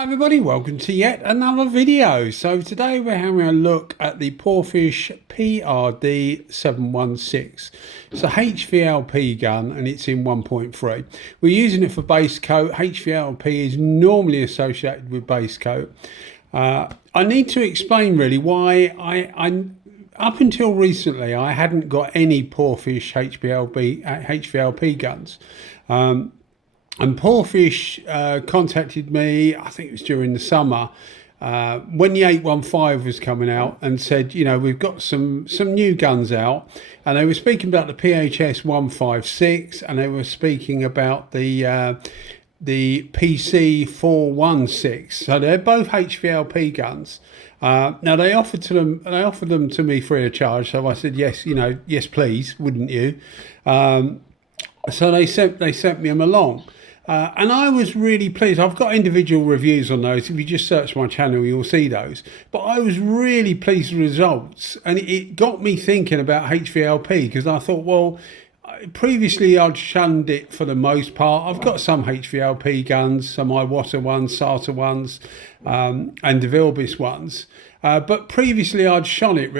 Hi everybody, welcome to yet another video. So today we're having a look at the Porphis PRD716. It's a HVLP gun and it's in 1.3. We're using it for base coat. HVLP is normally associated with base coat. I need to explain really why I up until recently I hadn't got any Porphis HVLP guns. And Porphis contacted me, I think it was during the summer, when the 815 was coming out, and said, you know, we've got some new guns out. And they were speaking about the PHS156, and they were speaking about the PC416. So they're both HVLP guns. Now they offered them to me free of charge. So I said, yes, you know, yes, please, wouldn't you? So they sent me them along. And I was really pleased. I've got individual reviews on those. If you just search my channel, you'll see those. But I was really pleased with the results. And it got me thinking about HVLP, because I thought, well, previously I'd shunned it for the most part. I've got some HVLP guns, some Iwata ones, SATA ones, and DV1 Base ones. But previously I'd shun it.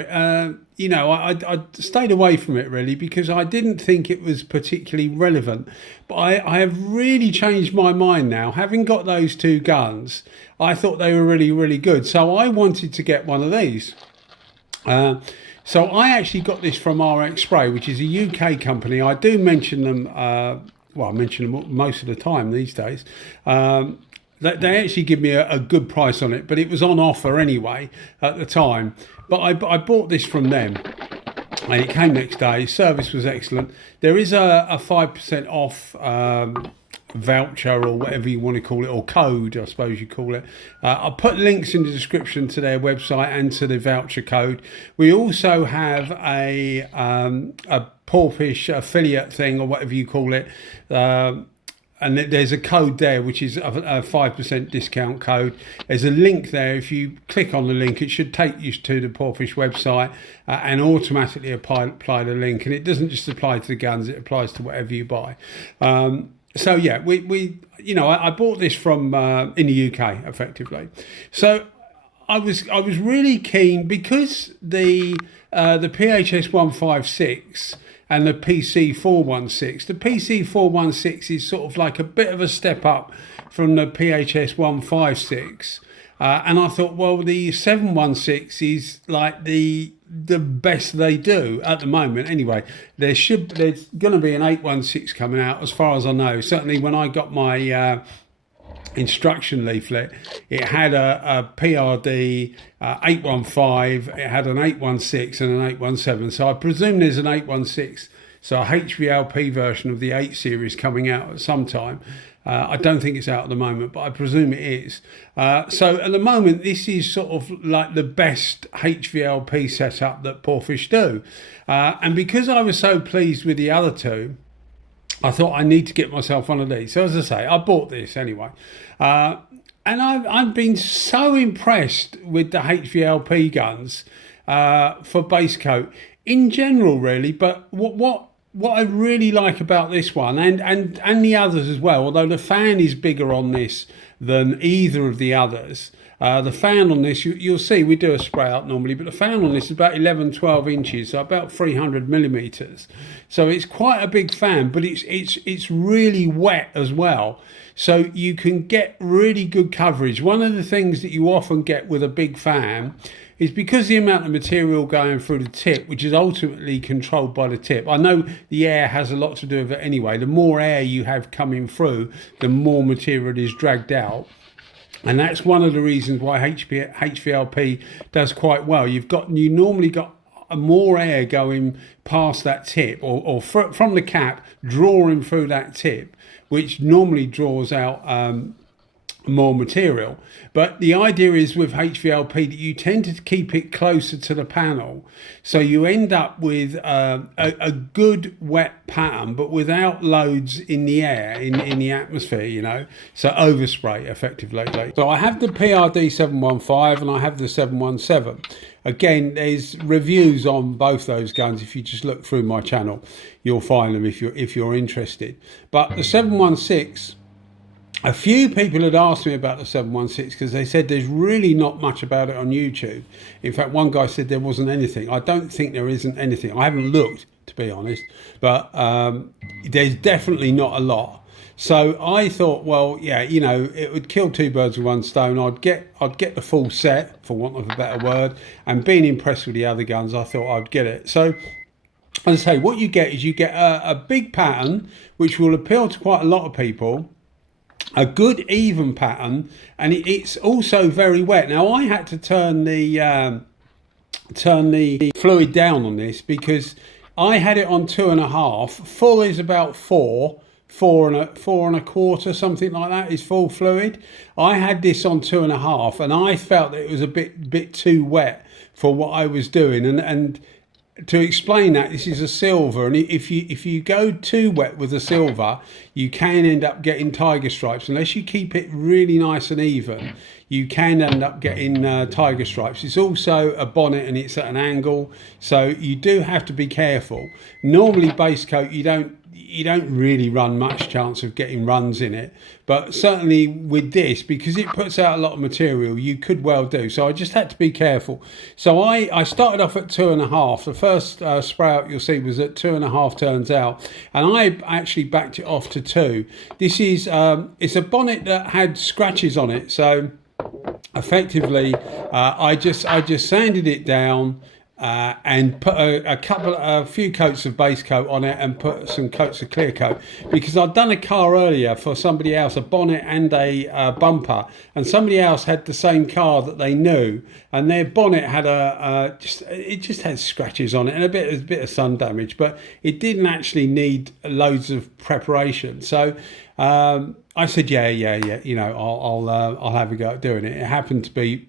You know, I stayed away from it really because I didn't think it was particularly relevant. But I have really changed my mind now. Having got those two guns, I thought they were really, really good. So I wanted to get one of these. So I actually got this from RX Spray, which is a UK company. I do mention them, well, I mention them most of the time these days. They actually give me a good price on it, but it was on offer anyway at the time. But I bought this from them, and it came next day. Service was excellent. There is a 5% off voucher, or whatever you want to call it, or code, I suppose you call it. I'll put links in the description to their website and to the voucher code. We also have a Porphis affiliate thing, or whatever you call it. And there's a code there, which is a 5% discount code. There's a link there. If you click on the link, it should take you to the Porphis website and automatically apply the link. And it doesn't just apply to the guns; it applies to whatever you buy. So yeah, we you know, I bought this from in the UK effectively. So I was really keen because the PHS156 and the PC416. The PC416 is sort of like a bit of a step up from the PHS156. And I thought, well, the 716 is like the best they do at the moment. Anyway, there's going to be an 816 coming out, as far as I know. Certainly when I got my instruction leaflet, it had a PRD 815, it had an 816 and an 817. So I presume there's an 816, so a HVLP version of the 8 series coming out at some time. I don't think it's out at the moment, but I presume it is. So at the moment, this is sort of like the best HVLP setup that Porphis do. And because I was so pleased with the other two, I thought I need to get myself one of these. So as I say, I bought this anyway. And I've been so impressed with the HVLP guns for base coat in general, really. But what I really like about this one, and the others as well, although the fan is bigger on this than either of the others. The fan on this, you'll see, we do a spray out normally, but the fan on this is about 11-12 inches, so about 300 millimeters. So it's quite a big fan, but it's really wet as well. So you can get really good coverage. One of the things that you often get with a big fan is because the amount of material going through the tip, which is ultimately controlled by the tip. I know the air has a lot to do with it anyway. The more air you have coming through, the more material is dragged out. And that's one of the reasons why HVLP does quite well. You normally got more air going past that tip, or from the cap, drawing through that tip, which normally draws out more material. But the idea is with HVLP that you tend to keep it closer to the panel, so you end up with a good wet pattern, but without loads in the air, in the atmosphere, you know, so overspray effectively. So I have the PRD715 and I have the 717. Again, there's reviews on both those guns. If you just look through my channel, you'll find them if you're interested. But the 716, a few people had asked me about the 716 because they said there's really not much about it on YouTube. In fact, one guy said there wasn't anything. I don't think there isn't anything. I haven't looked, to be honest, but there's definitely not a lot. So I thought, well, yeah, you know, it would kill two birds with one stone. I'd get the full set, for want of a better word, and being impressed with the other guns, I thought I'd get it. So as I say, what you get is you get a big pattern, which will appeal to quite a lot of people. A good even pattern, and it's also very wet. Now I had to turn the fluid down on this because I had it on 2.5. Full is about four and a quarter, something like that is full fluid. I had this on 2.5, and I felt that it was a bit too wet for what I was doing. And to explain that, this is a silver, and if you go too wet with a silver, you can end up getting tiger stripes. Unless you keep it really nice and even, you can end up getting tiger stripes. It's also a bonnet and it's at an angle, so you do have to be careful. Normally base coat, you don't really run much chance of getting runs in it, but certainly with this, because it puts out a lot of material, you could well do. So I just had to be careful. So I started off at 2.5. The first spray out you'll see was at 2.5 turns out, and I actually backed it off to 2. This is it's a bonnet that had scratches on it, so effectively I just sanded it down and put a few coats of base coat on it and put some coats of clear coat, because I'd done a car earlier for somebody else, a bonnet and a bumper, and somebody else had the same car that they knew, and their bonnet had it just had scratches on it and a bit of sun damage, but it didn't actually need loads of preparation. So I said, yeah, you know, I'll have a go at doing it. It happened to be,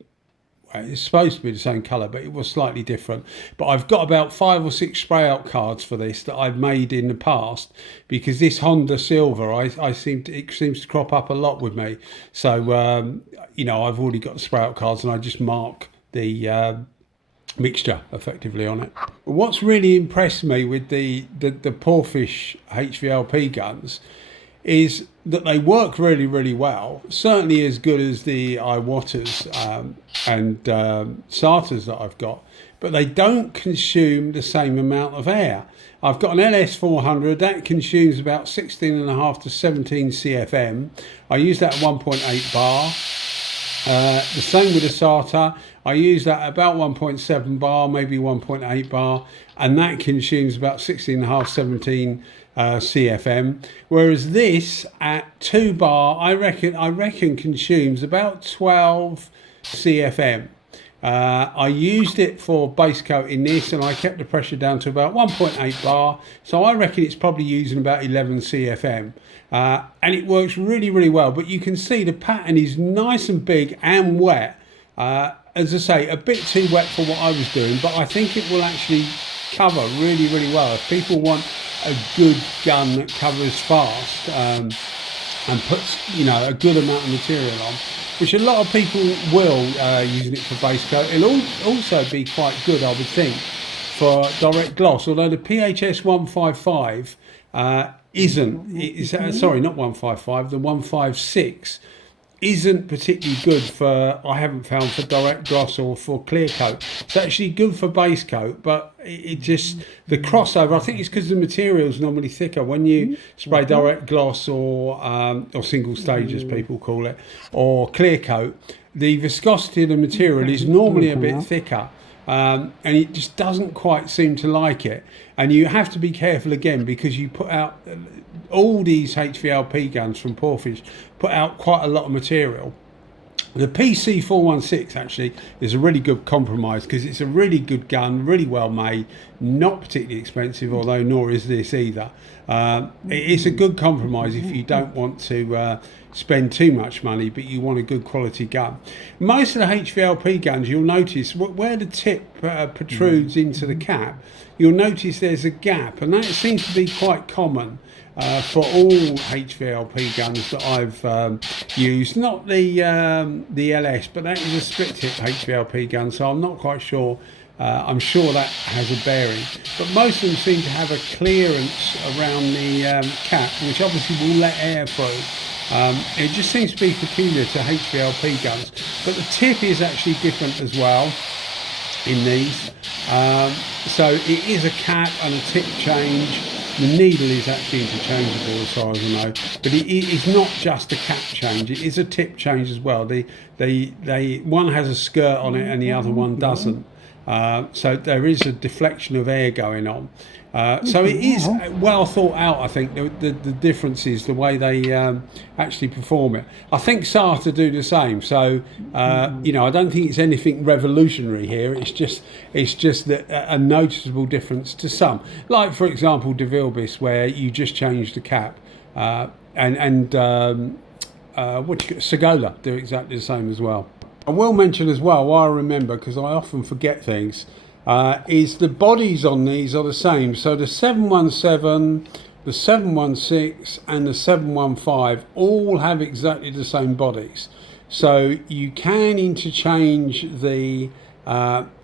it's supposed to be the same colour, but it was slightly different. But I've got about 5 or 6 spray out cards for this that I've made in the past, because this Honda silver, it seems to crop up a lot with me. So you know, I've already got the spray out cards, and I just mark the mixture effectively on it. What's really impressed me with the Porphis HVLP guns is that they work really, really well. Certainly as good as the Iwatas and Sartas that I've got, but they don't consume the same amount of air. I've got an LS400 that consumes about 16.5 to 17 CFM. I use that at 1.8 bar. The same with the SATA. I use that at about 1.7 bar, maybe 1.8 bar, and that consumes about 16.5, 17 CFM. Whereas this at 2 bar, I reckon consumes about 12 CFM. I used it for base coat in this, and I kept the pressure down to about 1.8 bar, so I reckon it's probably using about 11 CFM. And it works really, really well. But you can see the pattern is nice and big and wet. As I say, a bit too wet for what I was doing, but I think it will actually cover really, really well. If people want a good gun that covers fast and puts, you know, a good amount of material on, which a lot of people will using it for base coat. It'll also be quite good, I would think, for direct gloss, although the PHS155 isn't, sorry, not 155, the 156 isn't particularly good for, I haven't found, for direct gloss or for clear coat. It's actually good for base coat, but it just, the crossover, I think it's because the material is normally thicker. When you spray direct gloss or single stage as people call it, or clear coat, the viscosity of the material is normally a bit thicker. And it just doesn't quite seem to like it, and you have to be careful again, because you put out all these HVLP guns from Porphis put out quite a lot of material. The PC416 actually is a really good compromise, because it's a really good gun, really well made, not particularly expensive, although nor is this either. It's a good compromise if you don't want to spend too much money, but you want a good quality gun. Most of the HVLP guns, you'll notice where the tip protrudes into the cap, you'll notice there's a gap, and that seems to be quite common for all HVLP guns that I've used. Not the LS, but that is a split tip HVLP gun, so I'm not quite sure. I'm sure that has a bearing, but most of them seem to have a clearance around the cap, which obviously will let air through. It just seems to be peculiar to HVLP guns, but the tip is actually different as well in these. So it is a cap and a tip change. The needle is actually interchangeable as far as I know, but it is not just a cap change, it is a tip change as well. One has a skirt on it and the other one doesn't. So there is a deflection of air going on. So it is well thought out, I think, the differences, the way they actually perform it. I think SATA do the same. So, you know, I don't think it's anything revolutionary here. It's just a noticeable difference to some. Like, for example, DV1 Base, where you just change the cap. Segola do exactly the same as well. I will mention as well, while I remember, because I often forget things, is the bodies on these are the same. So the 717, the 716 and the 715 all have exactly the same bodies. So you can interchange the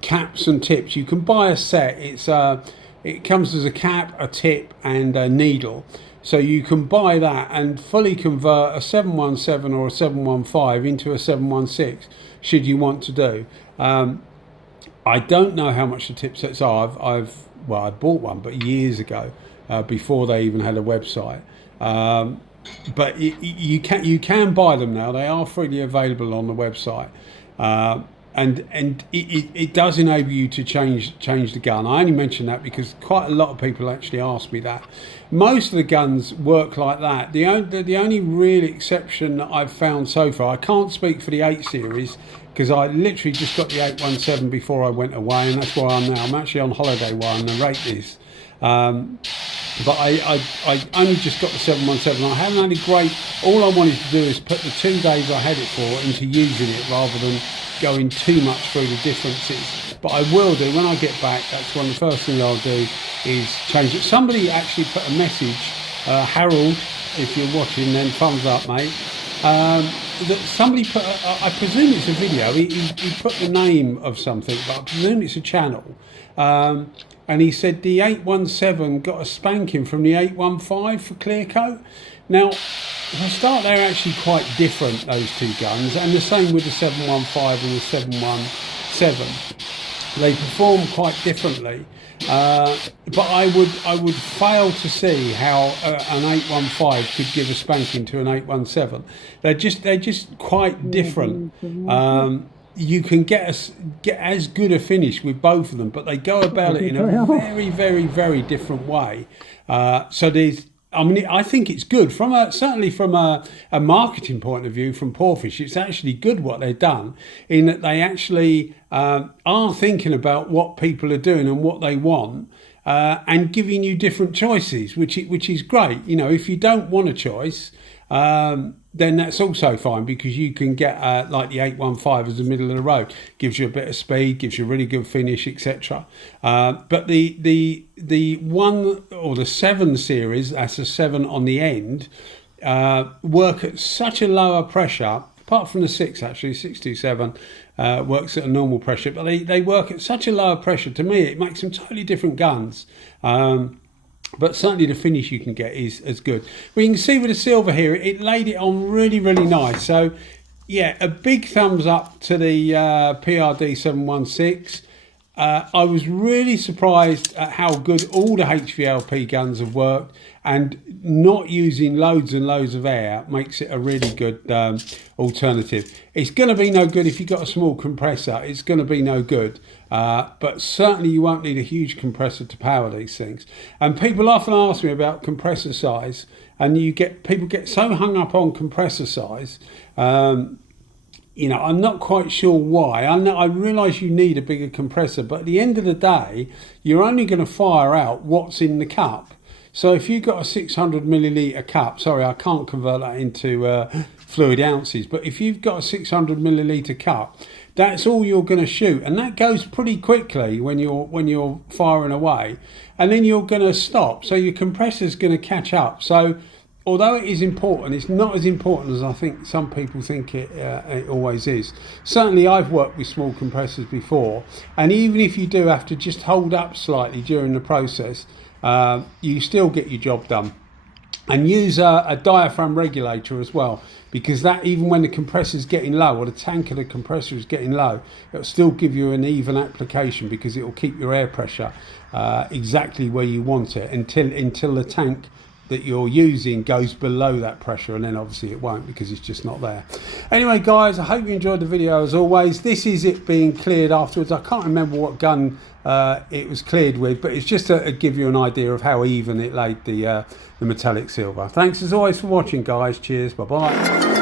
caps and tips. You can buy a set. It comes as a cap, a tip and a needle. So you can buy that and fully convert a 717 or a 715 into a 716 should you want to do. I don't know how much the tip sets are. I bought one, but years ago, before they even had a website. But you can buy them now. They are freely available on the website, and it does enable you to change the gun. I only mention that because quite a lot of people actually ask me that. Most of the guns work like that. The only real exception that I've found so far, I can't speak for the 8 series. Because I literally just got the 817 before I went away, and that's where I'm now. I'm actually on holiday while I narrate this. But I only just got the 717. I haven't had a great... All I wanted to do is put the 2 days I had it for into using it rather than going too much through the differences. But I will do. When I get back, that's one of the first things I'll do is change it. Somebody actually put a message, Harold, if you're watching, then thumbs up, mate. That somebody put, I presume it's a video, he put the name of something, but I presume it's a channel, and he said the 817 got a spanking from the 815 for clear coat. Now, for start, they're actually quite different, those two guns, and the same with the 715 and the 717. They perform quite differently. But I would fail to see how an 815 could give a spanking to an 817. They're just quite different. You can get as good a finish with both of them, but they go about it in a very, very, very different way. So there's, I mean, I think it's good certainly from a marketing point of view from Porphis. It's actually good what they've done in that they actually are thinking about what people are doing and what they want, and giving you different choices, which is great. You know, if you don't want a choice, then that's also fine, because you can get like the 815 as the middle of the road, gives you a bit of speed, gives you a really good finish, etc. But the 1 or the 7 series, that's a 7 on the end, work at such a lower pressure. Apart from the 6, actually, 627 works at a normal pressure, but they work at such a lower pressure. To me, it makes them totally different guns. But certainly the finish you can get is as good. But you can see with the silver here, it laid it on really, really nice. So, yeah, a big thumbs up to the PRD716. I was really surprised at how good all the HVLP guns have worked, and not using loads and loads of air makes it a really good alternative. It's going to be no good if you've got a small compressor. It's going to be no good. But certainly you won't need a huge compressor to power these things. And people often ask me about compressor size, and people get so hung up on compressor size. You know, I'm not quite sure why. I realise you need a bigger compressor, but at the end of the day, you're only going to fire out what's in the cup. So if you've got a 600 millilitre cup, sorry, I can't convert that into fluid ounces, but if you've got a 600 millilitre cup, that's all you're going to shoot, and that goes pretty quickly when you're firing away, and then you're going to stop. So your compressor's going to catch up. So although it is important, it's not as important as I think some people think it always is. Certainly I've worked with small compressors before, and even if you do have to just hold up slightly during the process, you still get your job done. And use a diaphragm regulator as well, because that, even when the compressor is getting low, or the tank of the compressor is getting low, it'll still give you an even application, because it will keep your air pressure exactly where you want it until the tank that you're using goes below that pressure, and then obviously it won't, because it's just not there. Anyway guys, I hope you enjoyed the video as always. This is it being cleared afterwards. I can't remember what gun it was cleared with, but it's just to give you an idea of how even it laid the metallic silver. Thanks as always for watching guys. Cheers, bye bye.